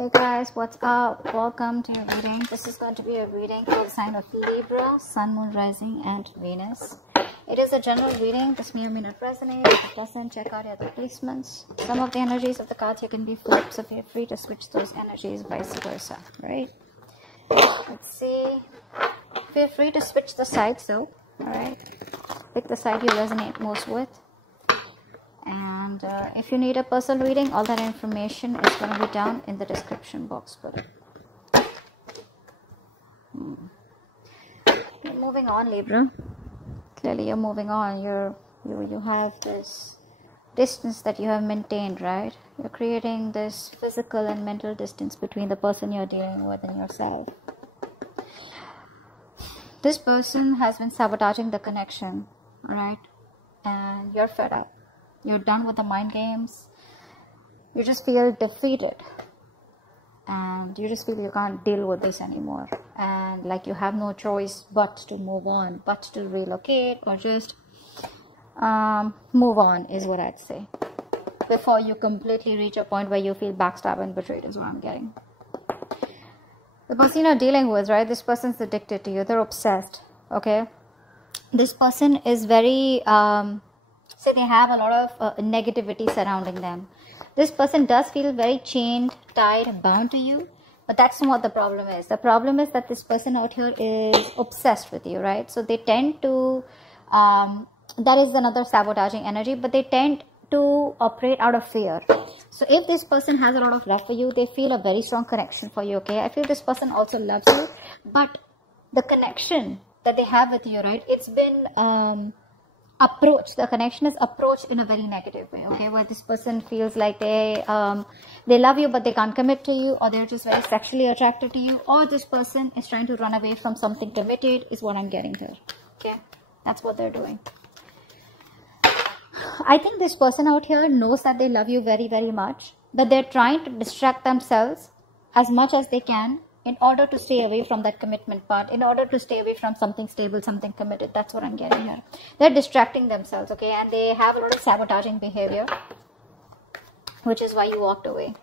Hey guys, what's up? Welcome to your reading. This is going to be a reading for the sign of Libra, Sun, Moon, Rising, and Venus. It is a general reading. This may or may not resonate. If it doesn't, check out your other placements. Some of the energies of the cards here can be flipped, so feel free to switch those energies, vice versa, right? Let's see. Feel free to switch the sides though, alright? Pick the side you resonate most with. And if you need a personal reading, all that information is going to be down in the description box below. You're moving on, Libra. Clearly you're moving on. You have this distance that you have maintained, right? You're creating this physical and mental distance between the person you're dealing with and yourself. This person has been sabotaging the connection, right? And you're fed up. You're done with the mind games. You just feel defeated. And you just feel you can't deal with this anymore. And like you have no choice but to move on, but to relocate or just move on is what I'd say. Before you completely reach a point where you feel backstabbed and betrayed is what I'm getting. The person you're dealing with, right? This person's addicted to you. They're obsessed, okay? This person is very... so they have a lot of negativity surrounding them. This person does feel very chained, tied, bound to you. But that's not what the problem is. The problem is that this person out here is obsessed with you, right? So they tend to, that is another sabotaging energy, but they tend to operate out of fear. So if this person has a lot of love for you, they feel a very strong connection for you, okay? I feel this person also loves you, but the connection that they have with you, right? It's been... the connection is approached in a very negative way, okay, where this person feels like they love you but they can't commit to you, or they're just very sexually attracted to you, or this person is trying to run away from something committed is what I'm getting here, okay? That's what they're doing. I think this person out here knows that they love you very, very much, but they're trying to distract themselves as much as they can in order to stay away from that commitment part, in order to stay away from something stable, something committed. That's what I'm getting here. They're distracting themselves, okay? And they have a lot of sabotaging behavior, which is why you walked away.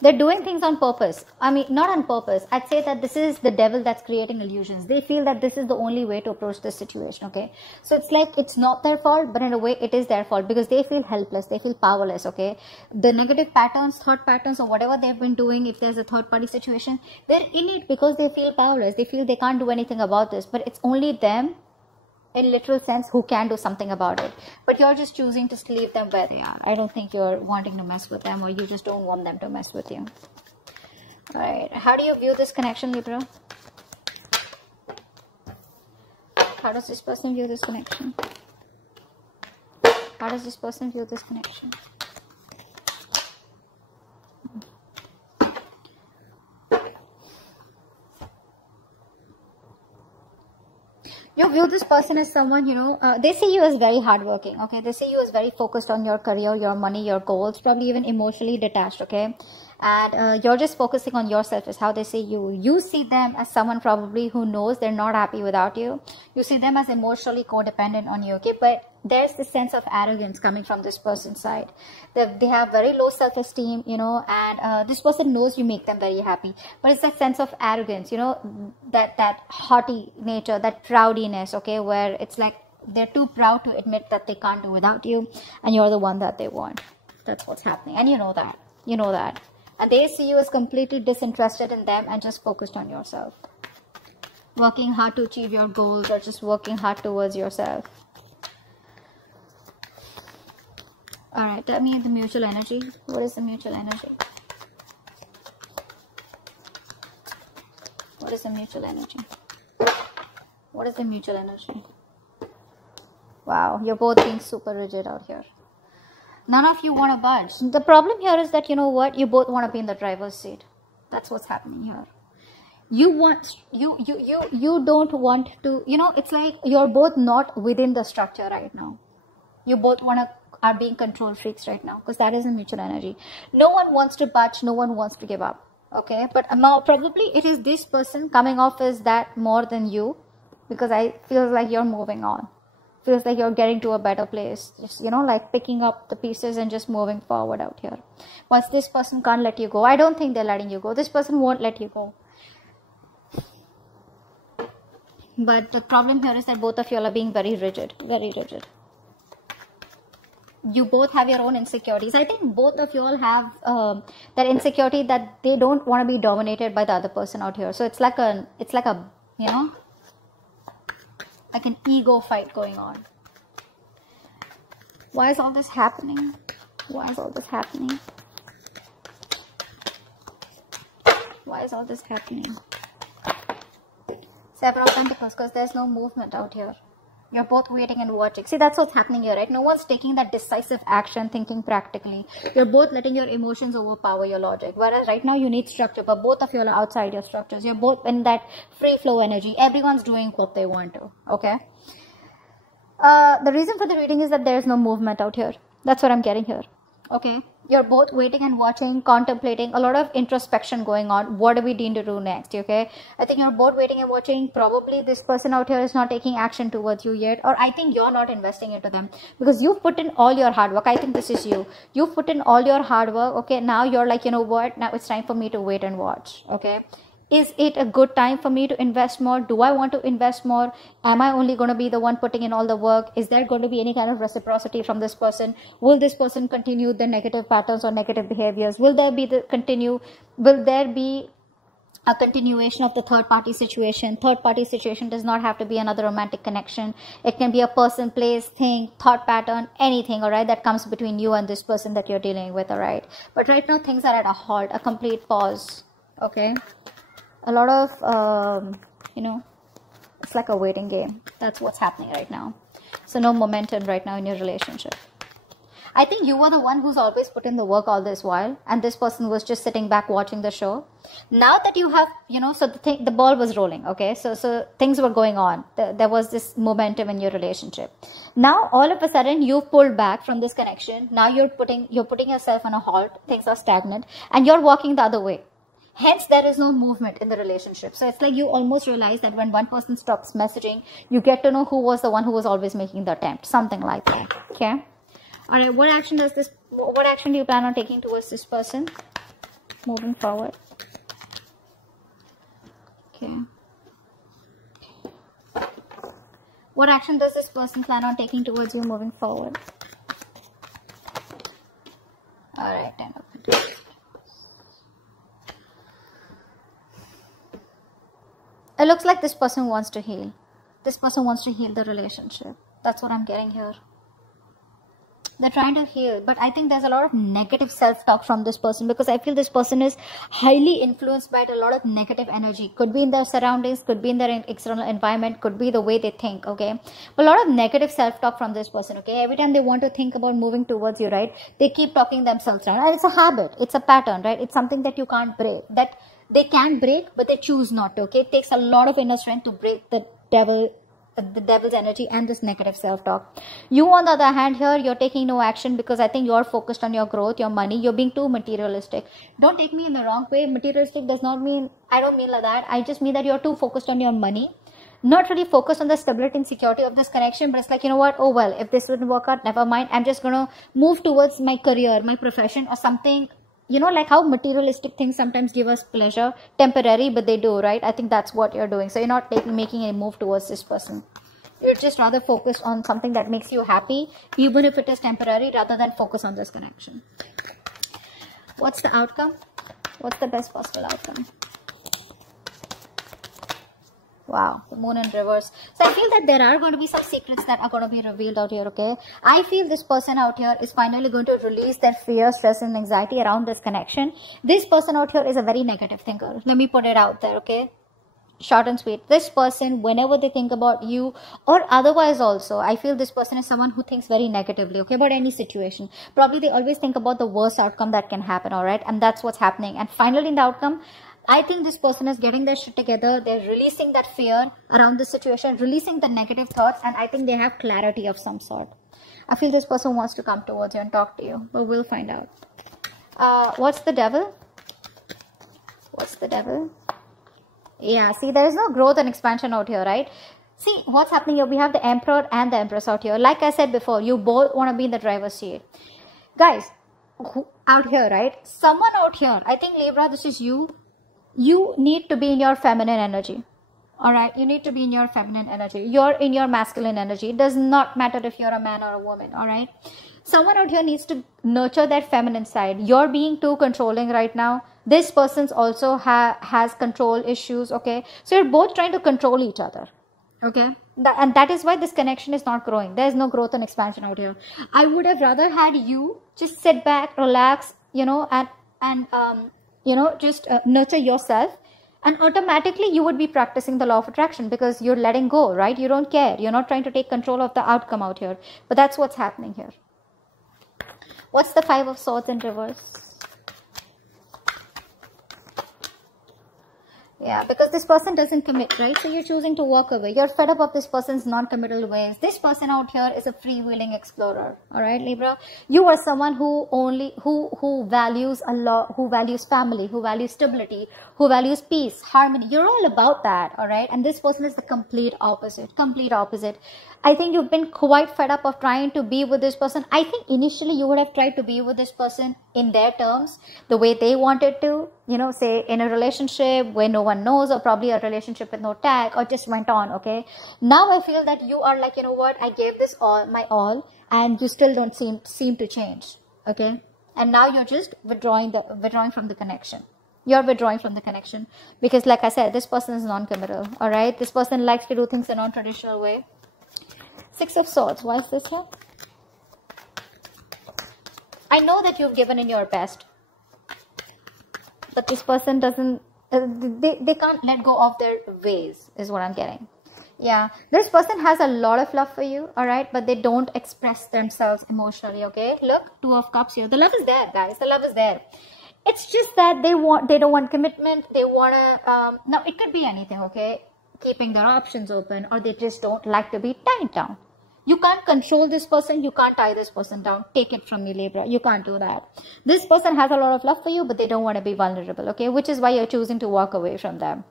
They're doing things on purpose. I mean, not on purpose. I'd say that this is the devil that's creating illusions. They feel that this is the only way to approach this situation, okay? So it's like it's not their fault, but in a way it is their fault because they feel helpless. They feel powerless, okay? The negative patterns, thought patterns, or whatever they've been doing, if there's a third-party situation, they're in it because they feel powerless. They feel they can't do anything about this, but it's only them, in literal sense, who can do something about it. But you're just choosing to leave them where they are. I don't think you're wanting to mess with them, or you just don't want them to mess with you. Alright, how do you view this connection, Libra? How does this person view this connection? How does this person view this connection? You view this person as someone, you know, they see you as very hardworking, okay? They see you as very focused on your career, your money, your goals, probably even emotionally detached, okay? And you're just focusing on yourself is how they see you. You see them as someone probably who knows they're not happy without you. You see them as emotionally codependent on you, okay? But there's this sense of arrogance coming from this person's side. They have very low self-esteem, you know, and this person knows you make them very happy. But it's that sense of arrogance, you know, that haughty nature, that proudiness, okay, where it's like they're too proud to admit that they can't do without you, and you're the one that they want. That's what's happening, and you know that. You know that. And they see you as completely disinterested in them and just focused on yourself. Working hard to achieve your goals, or just working hard towards yourself. Alright, tell me the mutual energy. What is the mutual energy? What is the mutual energy? What is the mutual energy? Wow, you're both being super rigid out here. None of you want to budge. The problem here is that, you know what? You both want to be in the driver's seat. That's what's happening here. You don't want to, you know, it's like you're both not within the structure right now. You both are being control freaks right now, because that is a mutual energy. No one wants to budge. No one wants to give up. Okay. But probably it is this person coming off as that more than you, because I feel like you're moving on. Feels like you're getting to a better place. Just, you know, like picking up the pieces and just moving forward out here. Once this person can't let you go, I don't think they're letting you go. This person won't let you go. But the problem here is that both of you all are being very rigid. Very rigid. You both have your own insecurities. I think both of you all have that insecurity that they don't want to be dominated by the other person out here. So it's like a, you know, like an ego fight going on. Why is all this happening? Why is all this happening? Why is all this happening? Seven of Pentacles, because there's no movement out here. You're both waiting and watching. See, that's what's happening here, right? No one's taking that decisive action, thinking practically. You're both letting your emotions overpower your logic. Whereas right now you need structure, but both of you are outside your structures. You're both in that free flow energy. Everyone's doing what they want to, okay? The reason for the reading is that there's no movement out here. That's what I'm getting here, okay? You're both waiting and watching, contemplating, a lot of introspection going on. What do we need to do next, okay? I think you're both waiting and watching. Probably this person out here is not taking action towards you yet. Or I think you're not investing into them. Because you've put in all your hard work. I think this is you. You've put in all your hard work, okay? Now you're like, you know what? Now it's time for me to wait and watch, okay? Is it a good time for me to invest more? Do I want to invest more? Am I only going to be the one putting in all the work? Is there going to be any kind of reciprocity from this person? Will this person continue the negative patterns or negative behaviors? Will there be a continuation of the third party situation? Third party situation does not have to be another romantic connection. It can be a person, place, thing, thought pattern, anything, all right, that comes between you and this person that you're dealing with, all right? But right now things are at a halt, a complete pause, okay? A lot of, you know, it's like a waiting game. That's what's happening right now. So no momentum right now in your relationship. I think you were the one who's always put in the work all this while, and this person was just sitting back watching the show. Now that you have, you know, so the ball was rolling, okay? So things were going on. There was this momentum in your relationship. Now all of a sudden you've pulled back from this connection. Now you're putting yourself on a halt. Things are stagnant, and you're walking the other way. Hence, there is no movement in the relationship. So it's like you almost realize that when one person stops messaging, you get to know who was the one who was always making the attempt. Something like that. Okay. All right. What action do you plan on taking towards this person? Moving forward. Okay. What action does this person plan on taking towards you moving forward? All right. Ten of Pentacles. It looks like this person wants to heal. This person wants to heal the relationship. That's what I'm getting here. They're trying to heal, but I think there's a lot of negative self-talk from this person, because I feel this person is highly influenced by a lot of negative energy. Could be in their surroundings, could be in their external environment, could be the way they think, okay? But a lot of negative self-talk from this person, okay? Every time they want to think about moving towards you, right? They keep talking themselves down. And it's a habit. It's a pattern, right? It's something that you can't break. That they can break, but they choose not to, okay? It takes a lot of inner strength to break the devil's energy and this negative self-talk. You, on the other hand, here, you're taking no action because I think you're focused on your growth, your money. You're being too materialistic. Don't take me in the wrong way. Materialistic does not mean, I don't mean like that. I just mean that you're too focused on your money. Not really focused on the stability and security of this connection, but it's like, you know what? Oh, well, if this wouldn't work out, never mind. I'm just going to move towards my career, my profession, or something. You know, like how materialistic things sometimes give us pleasure, temporary, but they do, right? I think that's what you're doing. So you're not making a move towards this person. You're just rather focused on something that makes you happy, even if it is temporary, rather than focus on this connection. What's the outcome? What's the best possible outcome? Wow, the moon in reverse. So I feel that there are going to be some secrets that are going to be revealed out here, okay? I feel this person out here is finally going to release their fear, stress, and anxiety around this connection. This person out here is a very negative thinker. Let me put it out there, okay? Short and sweet. This person, whenever they think about you or otherwise also, I feel this person is someone who thinks very negatively, okay, about any situation. Probably they always think about the worst outcome that can happen, all right? And that's what's happening. And finally, in the outcome, I think this person is getting their shit together. They're releasing that fear around the situation, releasing the negative thoughts, and I think they have clarity of some sort. I feel this person wants to come towards you and talk to you, but we'll find out. What's the devil? What's the devil? Yeah, see, there is no growth and expansion out here, right? See what's happening here. We have the Emperor and the Empress out here. Like I said before, you both want to be in the driver's seat. Guys, out here, right? Someone out here, I think Libra, this is you. You need to be in your feminine energy. All right, you need to be in your feminine energy. You're in your masculine energy. It does not matter if you're a man or a woman. All right, someone out here needs to nurture that feminine side. You're being too controlling right now. This person's also has control issues. Okay, so you're both trying to control each other. Okay, and that is why this connection is not growing. There is no growth and expansion out here. I would have rather had you just sit back, relax, you know, and you know, just nurture yourself. And automatically you would be practicing the law of attraction because you're letting go, right? You don't care. You're not trying to take control of the outcome out here. But that's what's happening here. What's the Five of Swords in reverse? Yeah, because this person doesn't commit, right? So you're choosing to walk away. You're fed up of this person's non-committal ways. This person out here is a freewheeling explorer. All right, Libra? You are someone who values a lot, who values family, who values stability, who values peace, harmony. You're all about that, all right? And this person is the complete opposite, complete opposite. I think you've been quite fed up of trying to be with this person. I think initially you would have tried to be with this person in their terms, the way they wanted to, you know, say in a relationship where no one knows, or probably a relationship with no tag, or just went on, okay? Now I feel that you are like, you know what, I gave this all, my all, and you still don't seem to change, okay? And now you're just withdrawing from the connection. You're withdrawing from the connection because, like I said, this person is non-committal, all right? This person likes to do things a non-traditional way. Six of Swords. Why is this here? I know that you've given in your best, but this person doesn't, they can't let go of their ways, is what I'm getting. Yeah, this person has a lot of love for you, all right, but they don't express themselves emotionally, okay? Look, Two of Cups here. The love is there, guys. The love is there. It's just that they don't want commitment. They want to, now it could be anything, okay? Keeping their options open, or they just don't like to be tied down. You can't control this person. You can't tie this person down. Take it from me, Libra. You can't do that. This person has a lot of love for you, but they don't want to be vulnerable, okay? Which is why you're choosing to walk away from them.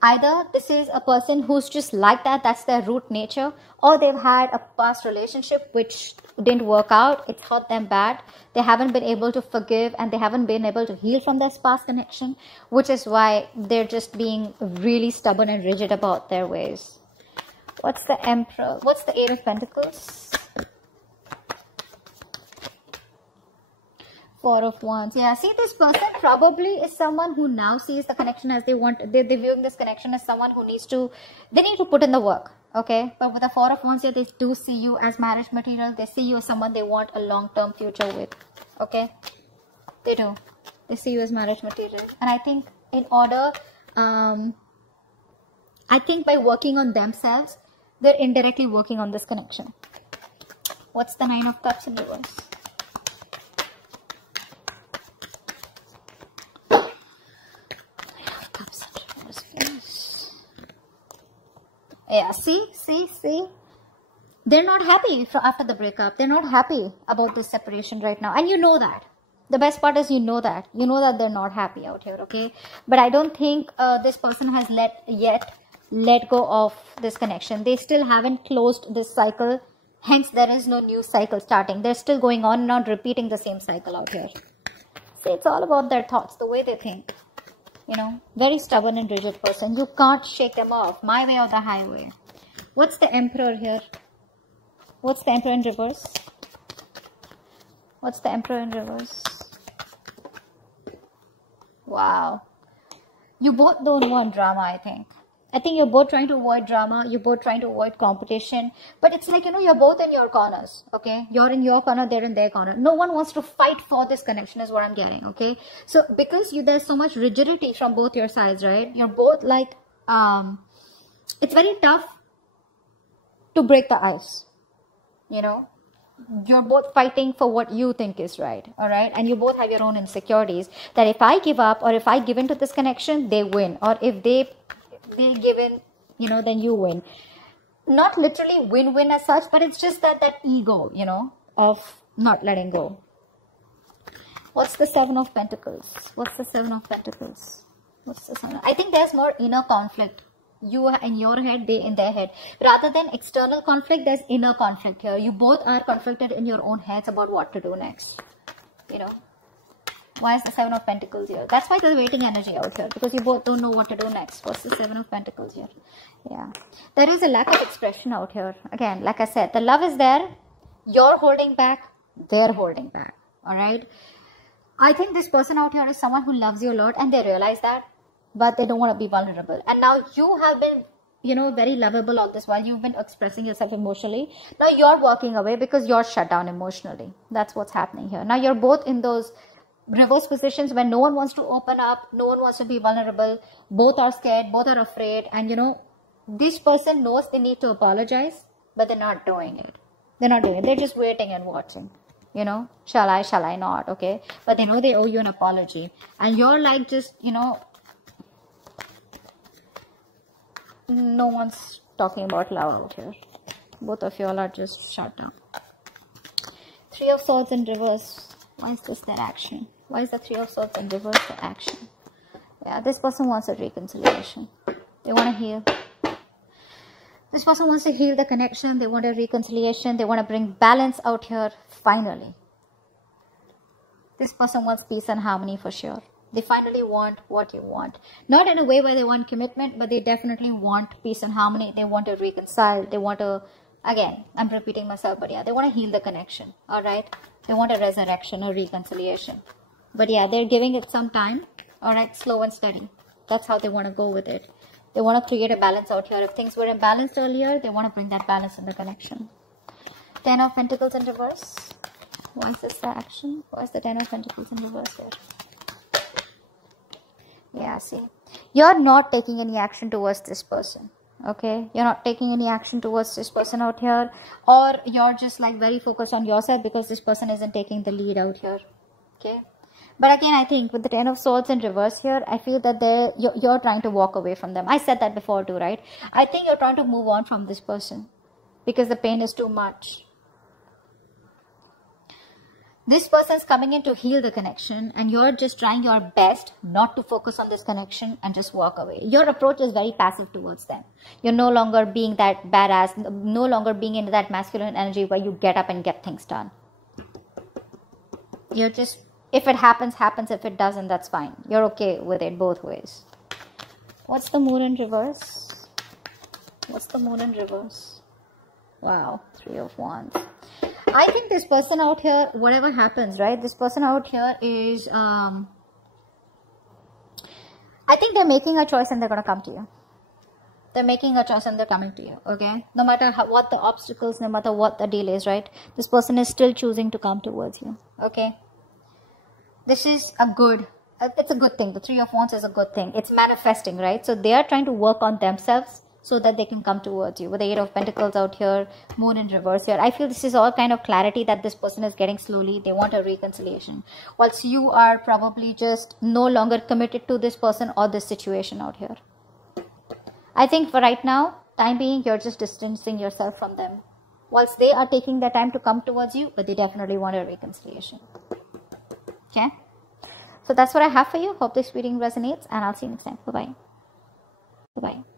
Either this is a person who's just like that, that's their root nature, or they've had a past relationship which didn't work out, it's hurt them bad, they haven't been able to forgive, and they haven't been able to heal from their past connection, which is why they're just being really stubborn and rigid about their ways. What's the Emperor? What's the Eight of Pentacles? Four of Wands. Yeah, see, this person probably is someone who now sees the connection as they want. They're viewing this connection as someone who needs to, they need to put in the work, okay? But with the Four of Wands here, they do see you as marriage material. They see you as someone they want a long-term future with, okay? They do. They see you as marriage material. And I think in order, I think by working on themselves, they're indirectly working on this connection. What's the Nine of Cups in reverse? Yeah, see. They're not happy after the breakup. They're not happy about this separation right now. And you know that. The best part is you know that. You know that they're not happy out here, okay? But I don't think this person has let go of this connection. They still haven't closed this cycle. Hence, there is no new cycle starting. They're still going on and on, repeating the same cycle out here. See, it's all about their thoughts, the way they think. You know, very stubborn and rigid person. You can't shake them off. My way or the highway. What's the Emperor here? What's the Emperor in reverse? What's the Emperor in reverse? Wow. You both don't want drama, I think. I think you're both trying to avoid drama. You're both trying to avoid competition. But it's like, you know, you're both in your corners, okay? You're in your corner, they're in their corner. No one wants to fight for this connection is what I'm getting, okay? So, because there's so much rigidity from both your sides, right? You're both like, it's very tough to break the ice, you know? You're both fighting for what you think is right, all right? And you both have your own insecurities that if I give up or if I give into this connection, they win. Or if they give in, you know, then you win. Not literally win-win as such, but it's just that ego, you know, of not letting go. What's the Seven of Pentacles? What's the Seven of Pentacles? What's the Seven? I think there's more inner conflict You in your head, they in their head. Rather than external conflict, there's inner conflict here. You both are conflicted in your own heads about what to do next. You know, why is the Seven of Pentacles here? That's why there's waiting energy out here, because you both don't know what to do next. What's the Seven of Pentacles here? Yeah, there is a lack of expression out here. Again, like I said, the love is there. You're holding back. They're holding back. All right. I think this person out here is someone who loves you a lot, and they realize that, but they don't want to be vulnerable. And now you have been, you know, very lovable all this while. You've been expressing yourself emotionally. Now you're walking away because you're shut down emotionally. That's what's happening here. Now you're both in those reverse positions where no one wants to open up, no one wants to be vulnerable. Both are scared, both are afraid. And you know, this person knows they need to apologize, but they're not doing it. They're not doing it. They're just waiting and watching. You know, shall I not? Okay. But they know they owe you an apology. And you're like just, you know, no one's talking about love out here. Both of you all are just shut down. Three of Swords in reverse. Why is this their action? Why is the Three of Swords in reverse their action? Yeah, this person wants a reconciliation. They want to heal. This person wants to heal the connection. They want a reconciliation. They want to bring balance out here finally. This person wants peace and harmony for sure. They finally want what you want. Not in a way where they want commitment, but they definitely want peace and harmony. They want to reconcile. They want to, again, I'm repeating myself, but yeah, they want to heal the connection. All right. They want a resurrection or reconciliation. But yeah, they're giving it some time. All right. Slow and steady. That's how they want to go with it. They want to create a balance out here. If things were imbalanced earlier, they want to bring that balance in the connection. Ten of Pentacles in reverse. Why is this the action? Why is the Ten of Pentacles in reverse here? Yeah, see. You're not taking any action towards this person. Okay? You're not taking any action towards this person out here. Or you're just like very focused on yourself because this person isn't taking the lead out here. Okay? But again, I think with the Ten of Swords in reverse here, I feel that you're trying to walk away from them. I said that before too, right? I think you're trying to move on from this person because the pain is too much. This person's coming in to heal the connection, and you're just trying your best not to focus on this connection and just walk away. Your approach is very passive towards them. You're no longer being that badass, no longer being into that masculine energy where you get up and get things done. You're just... if it happens, happens. If it doesn't, that's fine. You're okay with it both ways. What's the Moon in reverse? What's the Moon in reverse? Wow. Three of Wands. I think this person out here, whatever happens, right? This person out here is... I think they're making a choice and they're going to come to you. They're making a choice and they're coming to you, okay? No matter what the obstacles, no matter what the delays, right? This person is still choosing to come towards you, okay? This is a good, it's a good thing. The Three of Wands is a good thing. It's manifesting, right? So they are trying to work on themselves so that they can come towards you. With the Eight of Pentacles out here, Moon in reverse here. I feel this is all kind of clarity that this person is getting slowly. They want a reconciliation. Whilst you are probably just no longer committed to this person or this situation out here. I think for right now, time being, you're just distancing yourself from them. Whilst they are taking their time to come towards you, but they definitely want a reconciliation. Okay, so that's what I have for you. Hope this reading resonates, and I'll see you next time. Bye-bye. Bye-bye.